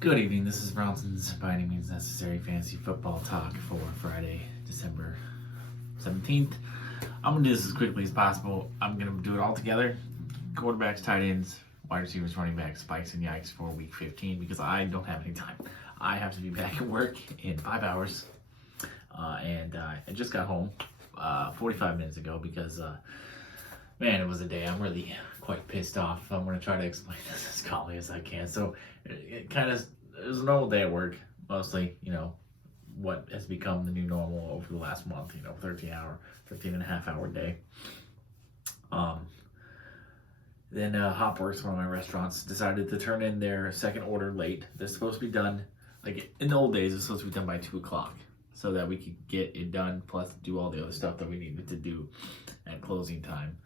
Good evening, this is Bronson's By Any Means Necessary Fantasy Football Talk for Friday, December 17th. I'm going to do this as quickly as possible. I'm going to do it all together. Quarterbacks, tight ends, wide receivers, running backs, spikes, and yikes for week 15 because I don't have any time. I have to be back at work in 5 hours. And I just got home 45 minutes ago because, man, it was a day. I'm really quite pissed off. I'm going to try to explain this as calmly as I can. So it was a normal day at work, mostly, what has become the new normal over the last month, 13 and a half hour day. Then Hopworks, one of my restaurants, decided to turn in their second order late. They're supposed to be done, like in the old days, it's supposed to be done by 2 o'clock so that we could get it done, plus do all the other stuff that we needed to do at closing time.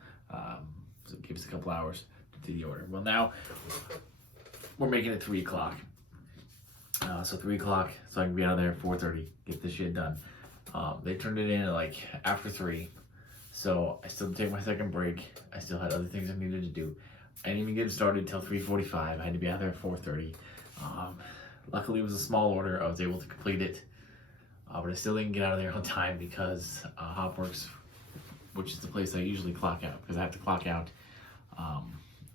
So it gives us a couple hours to do the order. Well, now we're making it 3 o'clock. So 3 o'clock, so I can be out of there at 4:30, get this shit done. They turned it in at after 3. So I still had to take my second break. I still had other things I needed to do. I didn't even get started until 3:45. I had to be out there at 4:30. Luckily, it was a small order. I was able to complete it. But I still didn't get out of there on time because Hopworks, which is the place I usually clock out, because I have to clock out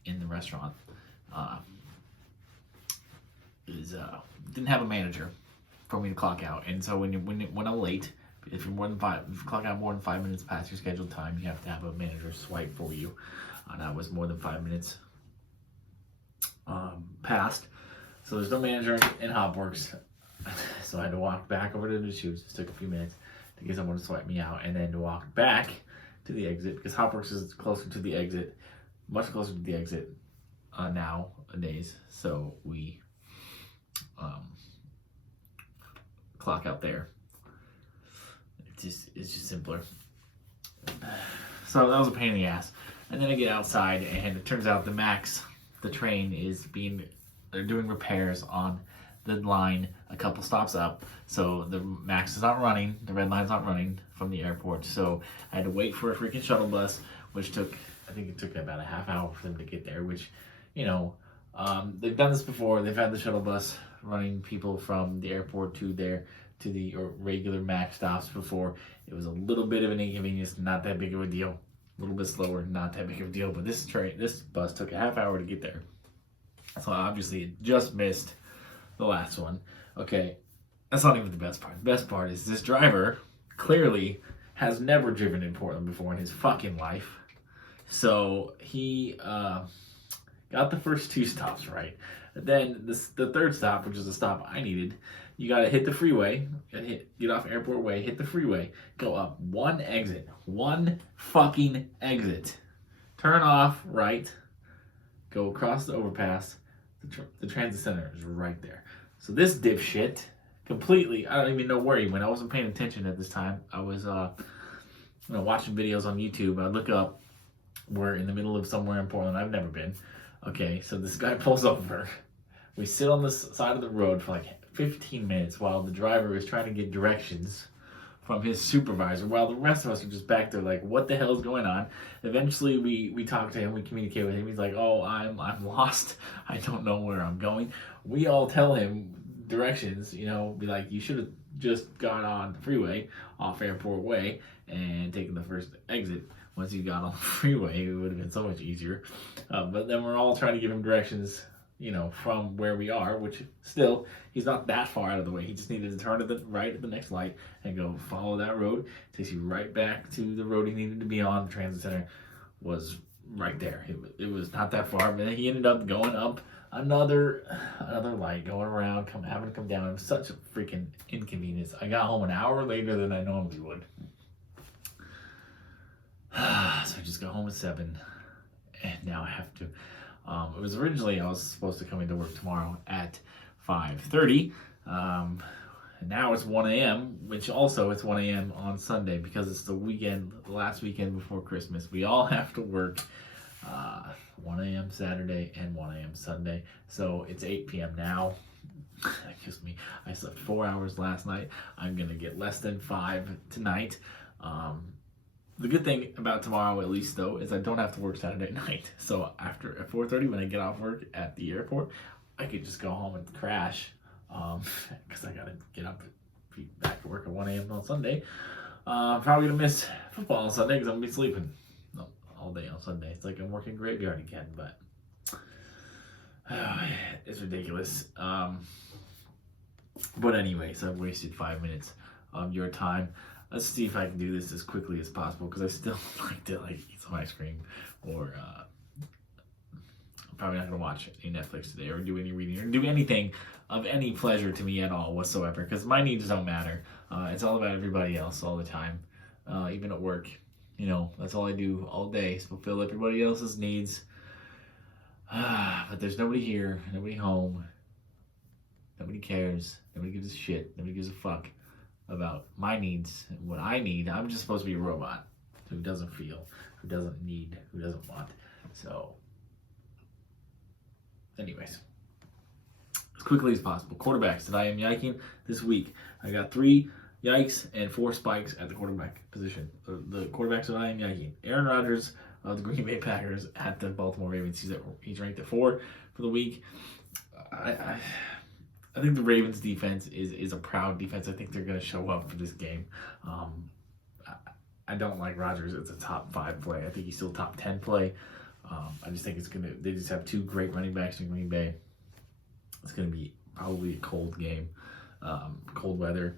in the restaurant, didn't have a manager for me to clock out. And so when I'm late, if you clock out more than 5 minutes past your scheduled time, you have to have a manager swipe for you. And I was more than 5 minutes past. So there's no manager in Hopworks. So I had to walk back over to the shoes. It took a few minutes to get someone to swipe me out, and then to walk back to the exit, because Hopworks is closer to the exit, much closer to the exit nowadays. So we clock out there. It's just simpler. So that was a pain in the ass. And then I get outside, and it turns out the train they're doing repairs on the line a couple stops up. So the Max is not running, the red line's not running from the airport. So I had to wait for a freaking shuttle bus, which I think it took about a half hour for them to get there, which, they've done this before. They've had the shuttle bus running people from the airport to the regular Max stops before. It was a little bit of an inconvenience, not that big of a deal. A little bit slower, not that big of a deal. But this bus took a half hour to get there. So obviously it just missed the last one. Okay, that's not even the best part. The best part is this driver clearly has never driven in Portland before in his fucking life. So he got the first 2 stops right. Then the third stop, which is the stop I needed, you gotta hit the freeway, get off Airport Way, hit the freeway, go up one fucking exit, turn off right, go across the overpass. The transit center is right there. So this dipshit completely, I don't even know where he went. I wasn't paying attention at this time. I was watching videos on YouTube. I look up, we're in the middle of somewhere in Portland. I've never been. Okay, so this guy pulls over. We sit on the side of the road for 15 minutes while the driver is trying to get directions from his supervisor, while the rest of us are just back there what the hell is going on? Eventually we talk to him, we communicate with him. He's like, oh, I'm lost. I don't know where I'm going. We all tell him directions, be like, you should have just got on the freeway off Airport Way and taken the first exit. Once you got on the freeway, it would have been so much easier. But then we're all trying to give him directions, from where we are, which still, he's not that far out of the way. He just needed to turn to the right at the next light and go follow that road. Takes you right back to the road he needed to be on. The transit center was right there. It was not that far, but then he ended up going up another light, going around, having to come down. It was such a freaking inconvenience. I got home an hour later than I normally would. So I just got home at 7, and now I have to. It was originally, I was supposed to come into work tomorrow at 5:30. And now it's 1 a.m., which also it's 1 a.m. on Sunday because it's the last weekend before Christmas. We all have to work 1 a.m. Saturday and 1 a.m. Sunday. So it's 8 p.m. now. Excuse me. I slept 4 hours last night. I'm going to get less than 5 tonight. The good thing about tomorrow, at least, though, is I don't have to work Saturday night. So at 4:30, when I get off work at the airport, I could just go home and crash because I gotta get up and be back to work at 1 a.m. on Sunday. I'm probably gonna miss football on Sunday because I'm gonna be sleeping all day on Sunday. It's like I'm working graveyard again, but it's ridiculous. But anyways, I've wasted 5 minutes of your time. Let's see if I can do this as quickly as possible because I still like to eat some ice cream, or I'm probably not gonna watch any Netflix today or do any reading or do anything of any pleasure to me at all whatsoever because my needs don't matter. It's all about everybody else all the time, even at work. You know, that's all I do all day is fulfill everybody else's needs. But there's nobody here, nobody home, nobody cares, nobody gives a shit, nobody gives a fuck about my needs and what I need. I'm just supposed to be a robot who doesn't feel, who doesn't need, who doesn't want. So, anyways, as quickly as possible, quarterbacks that I am yiking this week. I got 3 yikes and 4 spikes at the quarterback position. The quarterbacks that I am yiking: Aaron Rodgers of the Green Bay Packers at the Baltimore Ravens. He's ranked at 4 for the week. I think the Ravens defense is a proud defense. I think they're going to show up for this game. I don't like Rodgers as a top 5 play. I think he's still top 10 play. I just think they just have 2 great running backs in Green Bay. It's going to be probably a cold game, cold weather.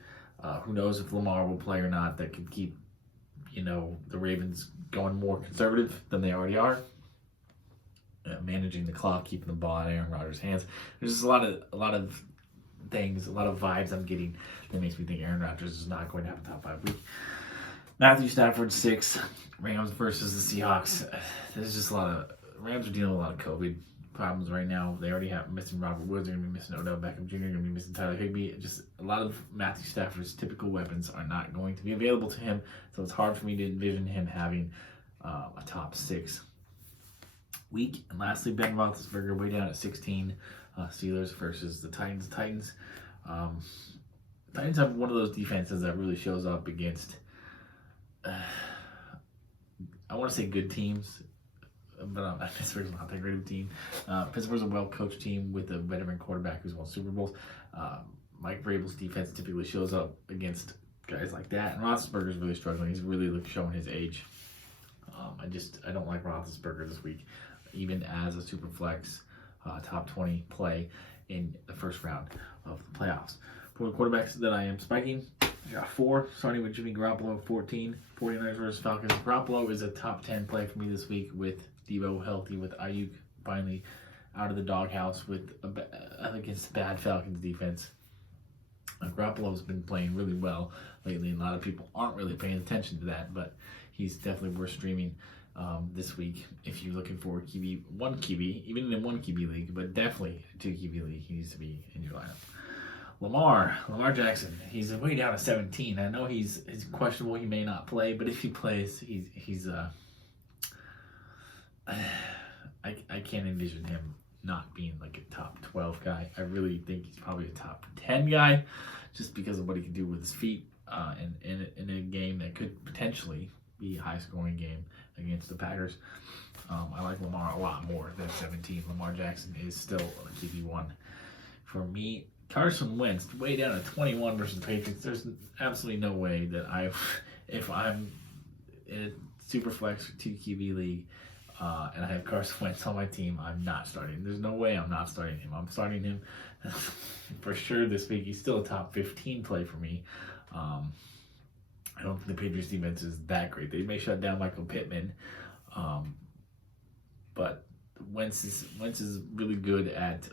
Who knows if Lamar will play or not. That could keep, the Ravens going more conservative than they already are. Managing the clock, keeping the ball in Aaron Rodgers' hands. There's just a lot of things, a lot of vibes I'm getting that makes me think Aaron Rodgers is not going to have a top 5 week. Matthew Stafford 6, Rams versus the Seahawks. There's just Rams are dealing with a lot of COVID problems right now. They already have missing Robert Woods, they're going to be missing Odell Beckham Jr., they're going to be missing Tyler Higbee. Just a lot of Matthew Stafford's typical weapons are not going to be available to him, so it's hard for me to envision him having a top 6 week. And lastly, Ben Roethlisberger way down at 16. Steelers versus the Titans. Titans have one of those defenses that really shows up against, I want to say good teams, but Pittsburgh's not that great of a team. Pittsburgh's a well-coached team with a veteran quarterback who's won Super Bowls. Mike Vrabel's defense typically shows up against guys like that, and Roethlisberger's really struggling. He's really showing his age. I don't like Roethlisberger this week, even as a super flex top 20 play in the first round of the playoffs. For the quarterbacks that I am spiking, I got 4, starting with Jimmy Garoppolo, 14, 49ers versus Falcons. Garoppolo is a top 10 play for me this week with Debo healthy, with Ayuk finally out of the doghouse against the bad Falcons defense. Garoppolo's been playing really well lately, and a lot of people aren't really paying attention to that, but he's definitely worth streaming this week if you're looking for one QB, even in 1 QB league, but definitely a 2 QB league. He needs to be in your lineup. Lamar Jackson, he's way down to 17. I know he's questionable. He may not play, but if he plays, he's I can't envision him not being like a top 12 guy. I really think he's probably a top 10 guy just because of what he can do with his feet in a game that could potentially be a high-scoring game against the Packers. I like Lamar a lot more than 17. Lamar Jackson is still a QB1. For me, Carson Wentz, way down at 21 versus the Patriots. There's absolutely no way that if I'm in a Superflex 2 QB league and I have Carson Wentz on my team, I'm not starting. There's no way I'm not starting him. I'm starting him for sure this week. He's still a top 15 play for me. I don't think the Patriots defense is that great. They may shut down Michael Pittman, but Wentz is really good at.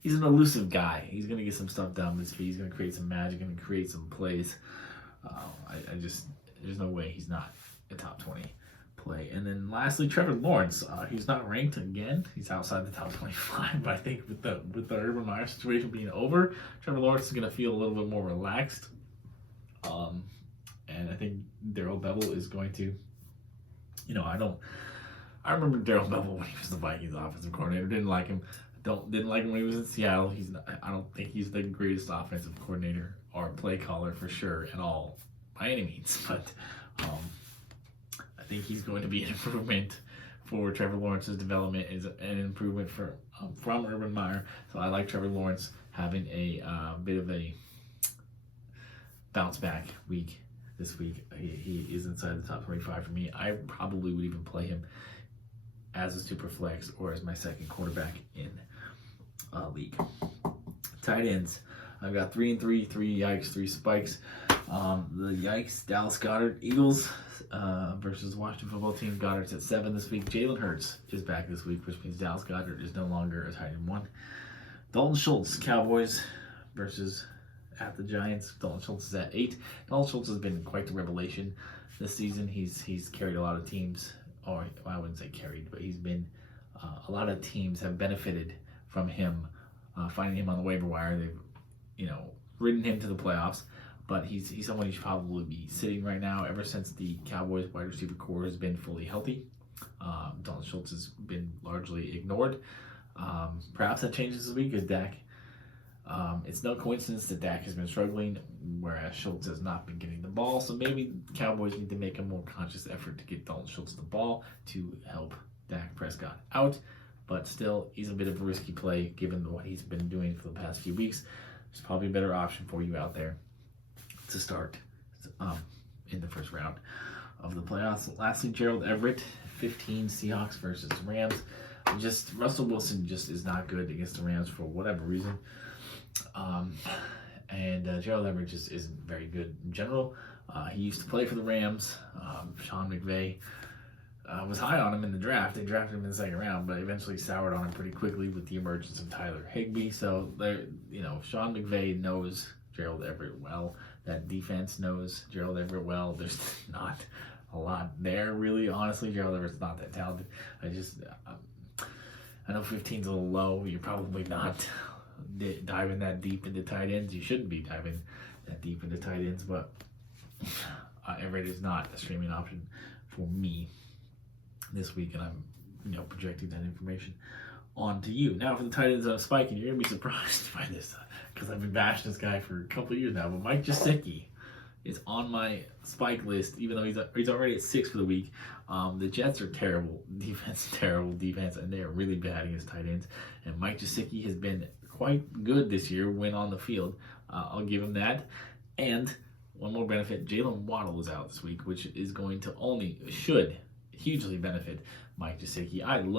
He's an elusive guy. He's gonna get some stuff done with his feet. He's gonna create some magic. Gonna create some plays. There's no way he's not a top 20 play. And then lastly, Trevor Lawrence. He's not ranked again. He's outside the top 25. But I think with the Urban Meyer situation being over, Trevor Lawrence is gonna feel a little bit more relaxed. And I think Darrell Bevell is going to. I remember Darrell Bevell when he was the Vikings offensive coordinator. Didn't like him. Didn't like him when he was in Seattle. I don't think he's the greatest offensive coordinator or play caller for sure at all by any means. But I think he's going to be an improvement for Trevor Lawrence's development is an improvement from Urban Meyer. So I like Trevor Lawrence having a bit of a bounce back week this week. He is inside the top 25 for me. I probably would even play him as a super flex or as my second quarterback in league. Tight ends. I've got 3 and 3, 3 yikes, 3 spikes. The yikes, Dallas Goedert, Eagles versus Washington football team. Goddard's at 7 this week. Jalen Hurts is back this week, which means Dallas Goedert is no longer a tight end 1. Dalton Schultz, Cowboys versus at the Giants. Dalton Schultz is at 8. Dalton Schultz has been quite the revelation this season. He's carried a lot of teams, or I wouldn't say carried, but he's been a lot of teams have benefited from him, finding him on the waiver wire. They've ridden him to the playoffs, but he's someone you should probably be sitting right now. Ever since the Cowboys wide receiver core has been fully healthy, Dalton Schultz has been largely ignored. Perhaps that changes this week because Dak. It's no coincidence that Dak has been struggling, whereas Schultz has not been getting the ball. So maybe Cowboys need to make a more conscious effort to get Dalton Schultz the ball to help Dak Prescott out. But still, he's a bit of a risky play given what he's been doing for the past few weeks. There's probably a better option for you out there to start in the first round of the playoffs. Lastly, Gerald Everett, 15 Seahawks versus Rams. Russell Wilson just is not good against the Rams for whatever reason. Gerald Everett just isn't very good in general. He used to play for the Rams. Sean McVay was high on him in the draft. They drafted him in the second round, but eventually soured on him pretty quickly with the emergence of Tyler Higbee. So Sean McVay knows Gerald Everett well. That defense knows Gerald Everett well. There's not a lot there, really. Honestly, Gerald Everett's not that talented. I know 15's a little low. You're probably not diving that deep into tight ends. You shouldn't be diving that deep into tight ends, but Everett is not a streaming option for me this week, and I'm projecting that information onto you. Now for the tight ends on Spike, and you're gonna be surprised by this because I've been bashing this guy for a couple of years now, but Mike Gesicki is on my Spike list, even though he's already at 6 for the week. The Jets are terrible defense, and they are really bad against tight ends. And Mike Gesicki has been quite good this year when on the field. I'll give him that. And one more benefit, Jalen Waddle is out this week, which is going to should hugely benefit Mike Gesicki. And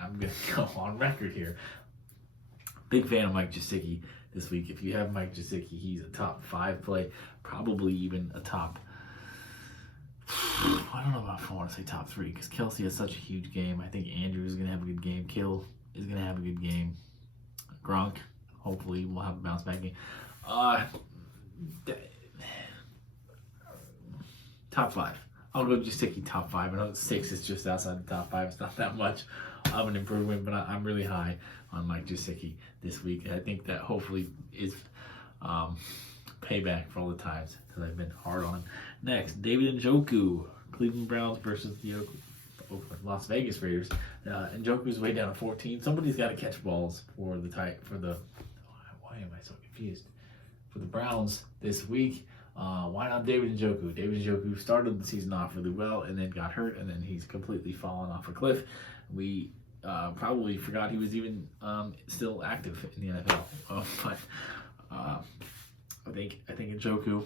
I'm going to go on record here, big fan of Mike Gesicki this week. If you have Mike Gesicki, he's a top 5 play, probably even a top, I don't know if I want to say top 3 because Kelsey has such a huge game. I think Andrew is going to have a good game. Kittle is going to have a good game. Gronk, hopefully, will have a bounce back game. Top 5. I'll go Gesicki top 5. I know 6 is just outside the top 5. It's not that much of an improvement, but I'm really high on Mike Gesicki this week. I think that hopefully is payback for all the times that I've been hard on him. Next, David Njoku, Cleveland Browns versus the Las Vegas Raiders. Njoku's way down to 14. Somebody's got to catch balls for the why am I so confused? For the Browns this week. Why not David Njoku? David Njoku started the season off really well and then got hurt, and then he's completely fallen off a cliff. We probably forgot he was even still active in the NFL. But I think Njoku.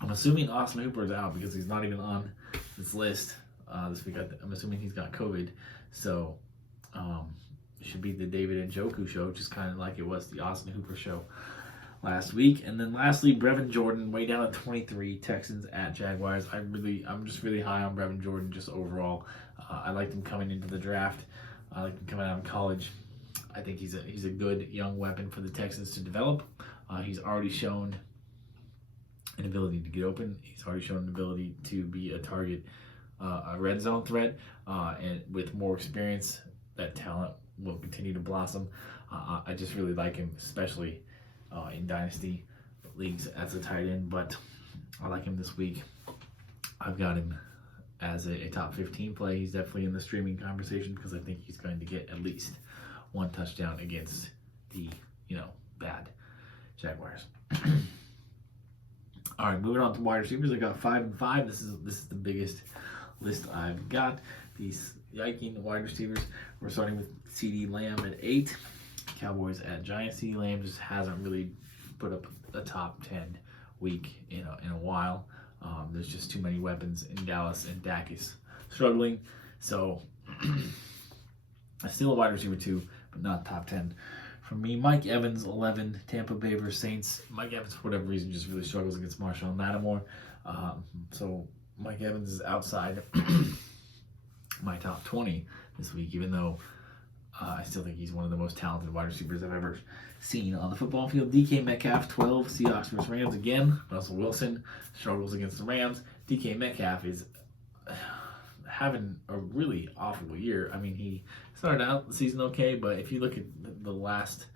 I'm assuming Austin Hooper is out because he's not even on this list this week. I'm assuming he's got COVID, so it should be the David Njoku show, just kind of like it was the Austin Hooper show last week. And then lastly, Brevin Jordan, way down at 23, Texans at Jaguars. I'm just really high on Brevin Jordan just overall. I liked him coming into the draft. I liked him coming out of college. I think he's a good young weapon for the Texans to develop. He's already shown an ability to get open. He's already shown an ability to be a target, a red zone threat, and with more experience, that talent will continue to blossom. I just really like him, especially in dynasty leagues as a tight end, but I like him this week. I've got him as a top 15 play. He's definitely in the streaming conversation because I think he's going to get at least one touchdown against the bad Jaguars. All right, moving on to wide receivers. I got 5 and 5. This is the biggest list I've got. These Yikes wide receivers. We're starting with CeeDee Lamb at 8. Cowboys at Giants. CeeDee Lamb just hasn't really put up a top 10 week in a while. There's just too many weapons in Dallas, and Dak is struggling. So, still a wide receiver 2, but not top 10. For me, Mike Evans, 11, Tampa Bay versus Saints. Mike Evans, for whatever reason, just really struggles against Marshall Lattimore. So Mike Evans is outside my top 20 this week, even though I still think he's one of the most talented wide receivers I've ever seen on the football field. DK Metcalf, 12, Seahawks versus Rams again. Russell Wilson struggles against the Rams. DK Metcalf is having a really awful year. I mean, he started out the season okay, but if you look at the last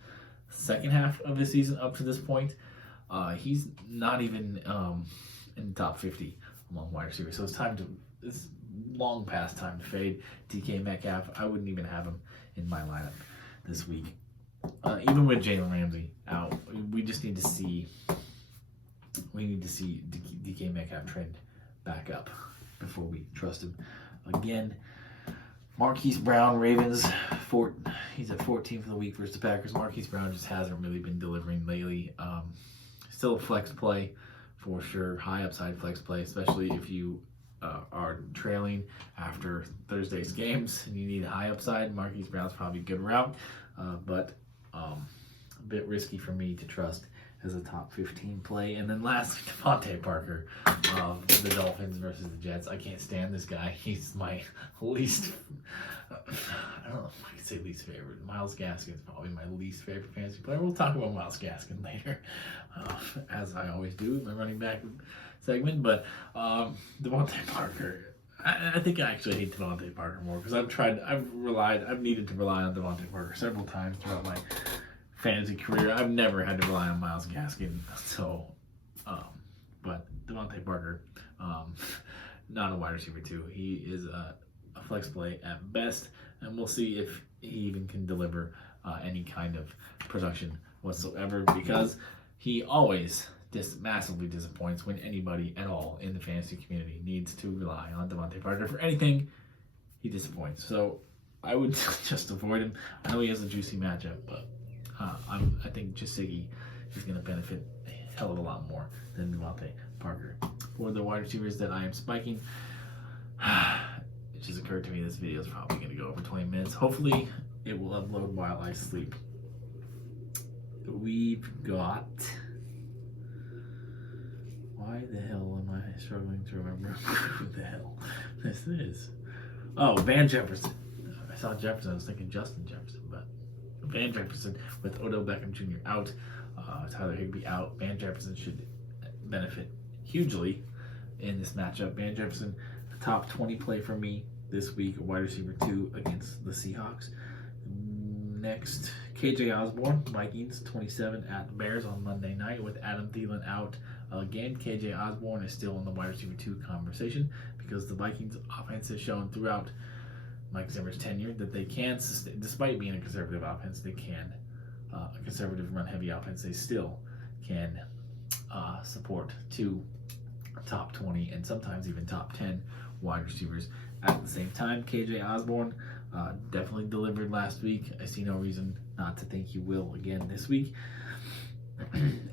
second half of the season up to this point, he's not even in the top 50 among wide receivers. So it's long past time to fade DK Metcalf. I wouldn't even have him in my lineup this week. Even with Jalen Ramsey out, we need to see DK Metcalf trend back up before we trust him again. Marquise Brown, Ravens, he's at 14 for the week versus the Packers. Marquise Brown just hasn't really been delivering lately. Still a flex play for sure, high upside flex play, especially if you are trailing after Thursday's games and you need a high upside. Marquise Brown's probably a good route, but a bit risky for me to trust as a top 15 play. And then lastly, Devontae Parker of the Dolphins versus the Jets. I can't stand this guy. He's my least, I don't know if I can say least favorite. Myles Gaskin's probably my least favorite fantasy player. We'll talk about Myles Gaskin later, as I always do in my running back segment. But Devontae Parker, I think I actually hate Devontae Parker more because I've needed to rely on Devontae Parker several times throughout my fantasy career. I've never had to rely on Myles Gaskin. So, but Devontae Parker, not a wide receiver 2. He is a flex play at best, and we'll see if he even can deliver any kind of production whatsoever, because he always massively disappoints when anybody at all in the fantasy community needs to rely on Devontae Parker for anything. He disappoints. So I would just avoid him. I know he has a juicy matchup, but I think Jasigi is going to benefit a hell of a lot more than Devontae Parker. For the wide receivers that I am spiking, it just occurred to me this video is probably going to go over 20 minutes. Hopefully it will upload while I sleep. We've got... Why the hell am I struggling to remember who the hell this is? Oh, Van Jefferson. I saw Jefferson. I was thinking Justin Jefferson, but Van Jefferson with Odell Beckham Jr. out, Tyler Higbee out. Van Jefferson should benefit hugely in this matchup. Van Jefferson, a top 20 play for me this week, a wide receiver 2 against the Seahawks. Next, KJ Osborne, Vikings, 27 at the Bears on Monday night with Adam Thielen out again. KJ Osborne is still in the wide receiver 2 conversation because the Vikings offense has shown throughout Mike Zimmer's tenure that they can sustain, despite being a conservative offense, they can, a conservative run-heavy offense, they still can support 2 top 20 and sometimes even top 10 wide receivers at the same time. KJ Osborne definitely delivered last week. I see no reason not to think he will again this week.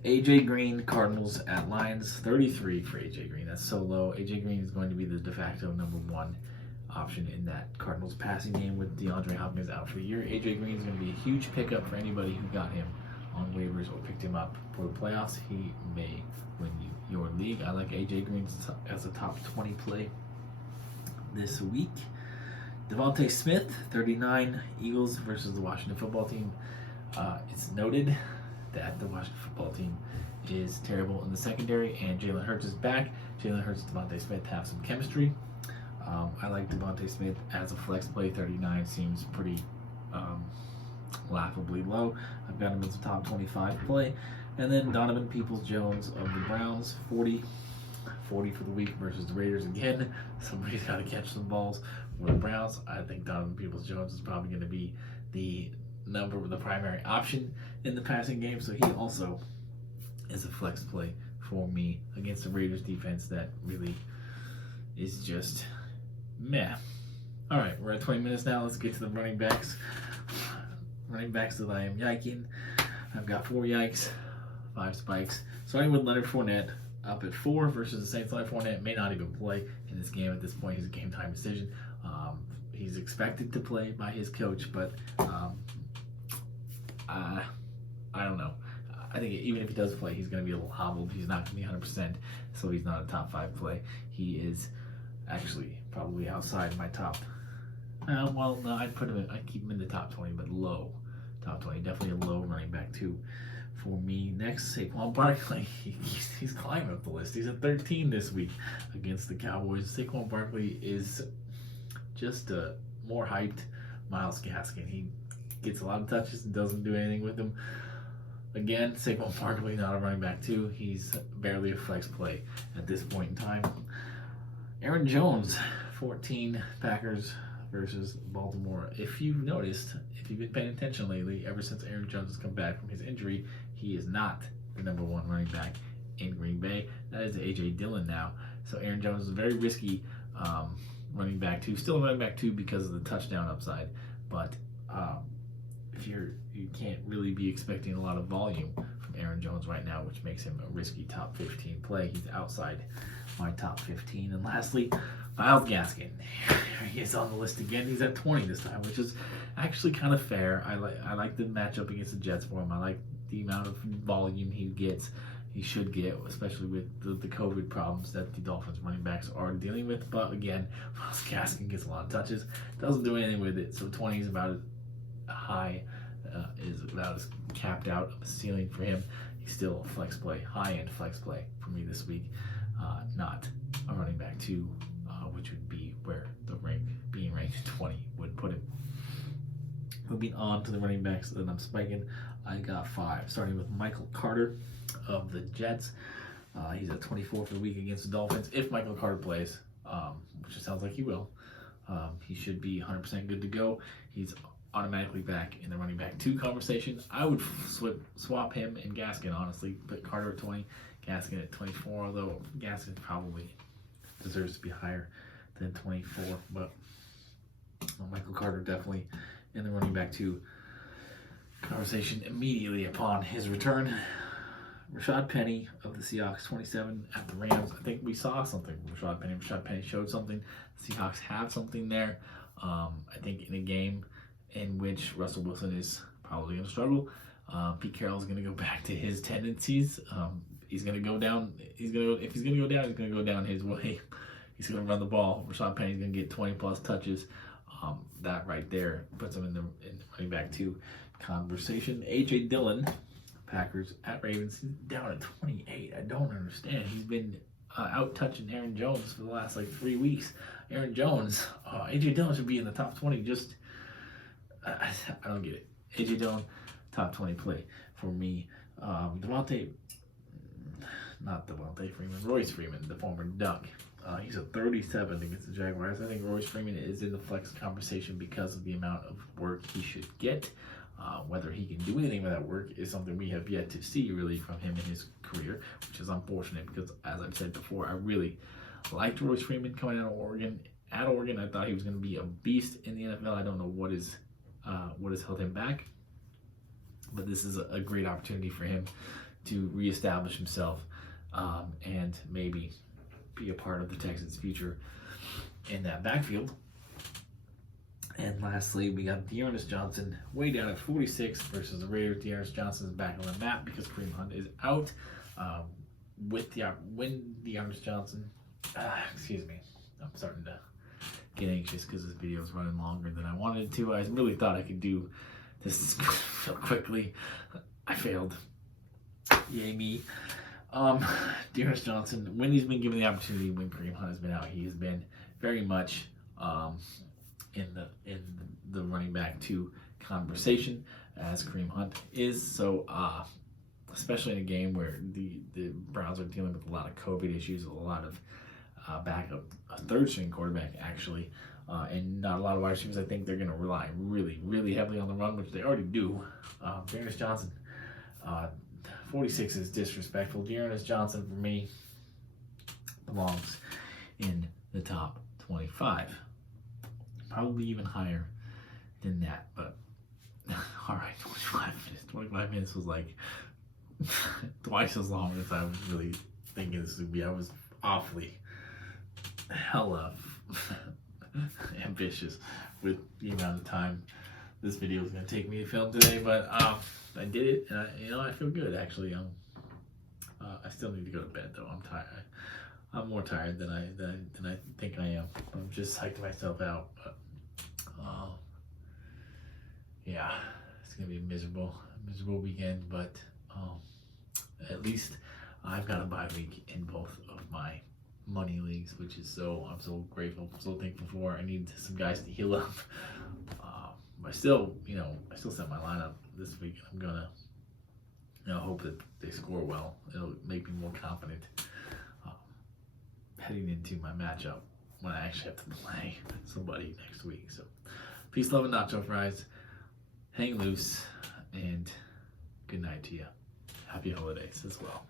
AJ Green, Cardinals at Lions, 33 for AJ Green. That's so low. AJ Green is going to be the de facto number 1 option in that Cardinals passing game with DeAndre Hopkins out for the year. AJ Green is going to be a huge pickup for anybody who got him on waivers or picked him up for the playoffs. He may win you your league. I like AJ Green as a top 20 play this week. Devontae Smith, 39, Eagles versus the Washington football team. It's noted that the Washington football team is terrible in the secondary, and Jalen Hurts is back. Jalen Hurts and Devontae Smith have some chemistry. I like Devontae Smith as a flex play. 39 seems pretty laughably low. I've got him as a top 25 play. And then Donovan Peoples-Jones of the Browns, 40 for the week versus the Raiders again. Somebody's got to catch some balls for the Browns. I think Donovan Peoples-Jones is probably going to be the primary option in the passing game, so he also is a flex play for me against the Raiders defense that really is just meh. All right, we're at 20 minutes now. Let's get to the running backs. Running backs that I am yiking. I've got 4 yikes, 5 spikes. Starting with Leonard Fournette up at 4 versus the Saints. Leonard Fournette may not even play in this game at this point. He's a game time decision. He's expected to play by his coach, but I don't know. I think even if he does play, he's going to be a little hobbled. He's not going to be 100%, so he's not a top 5 play. He is actually probably outside my top. Well, no, I'd keep him in the top 20, but low top 20. Definitely a low running back too for me. Next, Saquon Barkley. He's climbing up the list. He's at 13 this week against the Cowboys. Saquon Barkley is just a more hyped Myles Gaskin. He gets a lot of touches and doesn't do anything with them. Again, Saquon Barkley, not a running back too. He's barely a flex play at this point in time. Aaron Jones, 14 Packers versus Baltimore. If you've noticed, if you've been paying attention lately, ever since Aaron Jones has come back from his injury, he is not the #1 running back in Green Bay. That is A.J. Dillon now. So Aaron Jones is a very risky running back too. Still a running back too because of the touchdown upside. But if you can't really be expecting a lot of volume from Aaron Jones right now, which makes him a risky top 15 play. He's outside my top 15. And lastly, Myles Gaskin. He is on the list again. He's at 20 this time, which is actually kind of fair. I like the matchup against the Jets for him. I like the amount of volume he should get, especially with the COVID problems that the Dolphins running backs are dealing with. But again, Myles Gaskin gets a lot of touches, doesn't do anything with it. So 20 is about as high, is about as capped out of a ceiling for him. He's still a flex play, high-end flex play for me this week. Not a running back too, which would be where the being ranked 20 would put him. Moving on to the running backs that I'm spiking, I got 5, starting with Michael Carter of the Jets. He's at 24 for the week against the Dolphins. If Michael Carter plays, which it sounds like he will, he should be 100% good to go. He's automatically back in the running back 2 conversation. I would swap him and Gaskin, honestly. Put Carter at 20, Gaskin at 24, although Gaskin probably deserves to be higher than 24. But Michael Carter definitely in the running back 2 conversation immediately upon his return. Rashad Penny of the Seahawks, 27 at the Rams. I think we saw something from Rashad Penny. Rashad Penny showed something. The Seahawks have something there. I think in a game in which Russell Wilson is probably going to struggle, Pete Carroll is going to go back to his tendencies. He's going to go down. If he's going to go down, he's going to go down his way. He's going to run the ball. Rashad Penny's going to get 20+ touches. That right there puts him in the running back 2 conversation. A.J. Dillon, Packers at Ravens. He's down at 28. I don't understand. He's been out touching Aaron Jones for the last 3 weeks. Aaron Jones, A.J. Dillon should be in the top 20. Just I don't get it. A.J. Dillon, top 20 play for me. Royce Freeman, the former Duck. He's a 37 against the Jaguars. I think Royce Freeman is in the flex conversation because of the amount of work he should get. Whether he can do anything with that work is something we have yet to see really from him in his career, which is unfortunate because, as I've said before, I really liked Royce Freeman coming out of Oregon. At Oregon, I thought he was going to be a beast in the NFL. I don't know what has held him back, but this is a great opportunity for him to reestablish himself and maybe be a part of the Texans' future in that backfield. And lastly, we got Dearness Johnson way down at 46 versus the Raiders. Dearness Johnson is back on the map because Kareem Hunt is out. When Dearness Johnson, excuse me, I'm starting to get anxious because this video is running longer than I wanted to. I really thought I could do this so quickly. I failed. Yay me. Dearness Johnson, when he's been given the opportunity, when Kareem Hunt has been out, he has been very much in the running back 2 conversation as Kareem Hunt is. So especially in a game where the Browns are dealing with a lot of COVID issues, a lot of backup, a 3rd-string quarterback actually, and not a lot of wide receivers. I think they're going to rely really, really heavily on the run, which they already do. Dearness Johnson, 46 is disrespectful. Dearness Johnson, for me, belongs in the top 25. probably even higher than that. But all right, 25 minutes was like twice as long as I was really thinking this would be. I was awfully hella ambitious with the amount of time this video is going to take me to film today, but I did it, and I feel good actually. I still need to go to bed though. I'm tired. I'm more tired than I think I am. I'm just psyching myself out. But yeah, it's gonna be a miserable weekend. But at least I've got a bye week in both of my money leagues, which is I'm so grateful, so thankful for. I need some guys to heal up. I still set my lineup this week. I'm gonna hope that they score well. It'll make me more confident heading into my matchup when I actually have to play somebody next week. So peace, love, and nacho fries. Hang loose, and good night to you. Happy holidays as well.